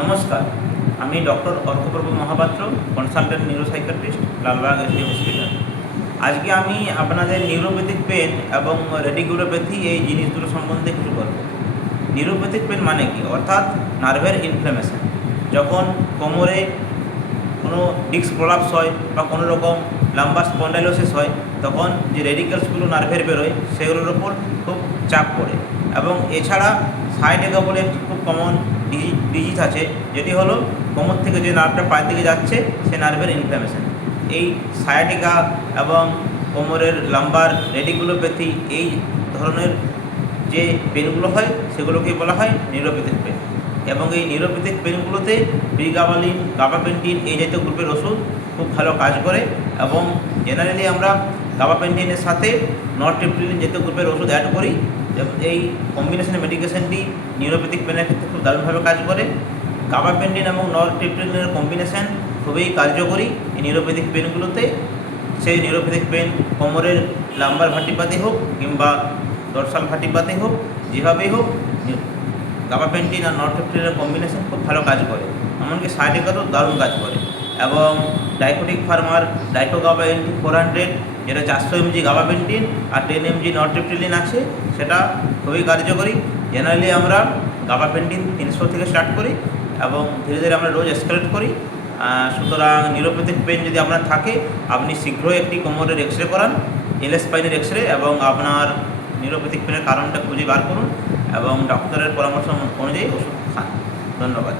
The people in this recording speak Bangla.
নমস্কার, আমি doctor Arkaprabha Mohapatra, consultant neuropsychiatrist, Lalbag SD hospital. আজকে আমি আপনাদের নিউরোপ্যাথিক পেন এবং রেডিকুলোপ্যাথি এই জিনিসগুলো সম্বন্ধে কিছু বলব। নিউরোপ্যাথিক পেন মানে কি? অর্থাৎ নার্ভের ইনফ্ল্যামেশন। যখন কোমরে কোনো ডিস্ক প্রলাপস হয় বা কোনো রকম লাম্বার স্পন্ডাইলোসিস হয়, তখন যে রেডিকেলসগুলো নার্ভের বেরোয় সেগুলোর ওপর খুব চাপ পড়ে। এবং এছাড়া সায়াটিকা বলে একটি খুব কমন ডিজিজ আছে, যেটি হলো কোমর থেকে যে নার্ভটা পায়ের দিকে যাচ্ছে সে নার্ভের ইনফ্ল্যামেশন। এই সায়াটিকা এবং কোমরের লাম্বার রেডিকুলোপ্যাথি এই ধরনের যে পেনগুলো হয় সেগুলোকে বলা হয় নিউরোপ্যাথিক পেন। এবং এই নিউরোপ্যাথিক পেনগুলোতে প্রিগাবালিন, গাবাপেন্টিন এই জাতীয় গ্রুপের ওষুধ খুব ভালো কাজ করে। এবং জেনারেলি আমরা গাবাপেন্টিনের সাথে নরট্রিপ্টিলিন জাতীয় গ্রুপের ওষুধ অ্যাড করি। এই কম্বিনেশনের মেডিকেশনটি নিউরোপ্যাথিক পেনের ক্ষেত্রে খুব দারুণভাবে কাজ করে। গাবাপেন্টিন এবং নরট্রিপ্টিলিনের কম্বিনেশন খুবই কার্যকরী এই নিউরোপ্যাথিক পেনগুলোতে। সেই নিউরোপ্যাথিক পেন কোমরের লাম্বার ভাটিপাতে হোক কিংবা ডরসাল ভাটিপাতে হোক, যেভাবেই হোক গাবাপেন্টিন আর নরট্রিপ্টিলিনের কম্বিনেশন খুব ভালো কাজ করে। এমনকি সায়াটিকাতেও দারুণ কাজ করে। এবং ডাইকোটিক ফার্মার ডাইটোগাবাপেন্টিন 400, যেটা 400 mg গাবাপেন্টিন আর 10 mg নরট্রিপ্টিলিন আছে, সেটা খুবই কার্যকরী। জেনারেলি আমরা গাবাপেন্টিন 300 থেকে স্টার্ট করি এবং ধীরে ধীরে আমরা রোজ এসকেলেট করি। সুতরাং নিউরোপ্যাথিক পেন যদি আপনার থাকে, আপনি শীঘ্রই একটি কোমরের এক্স রে করান, এলএস স্পাইনের এক্স রে, এবং আপনার নিউরোপ্যাথিক পেনের কারণটা খুঁজে বার করুন এবং ডক্টরের পরামর্শ অনুযায়ী ওষুধ খান। ধন্যবাদ।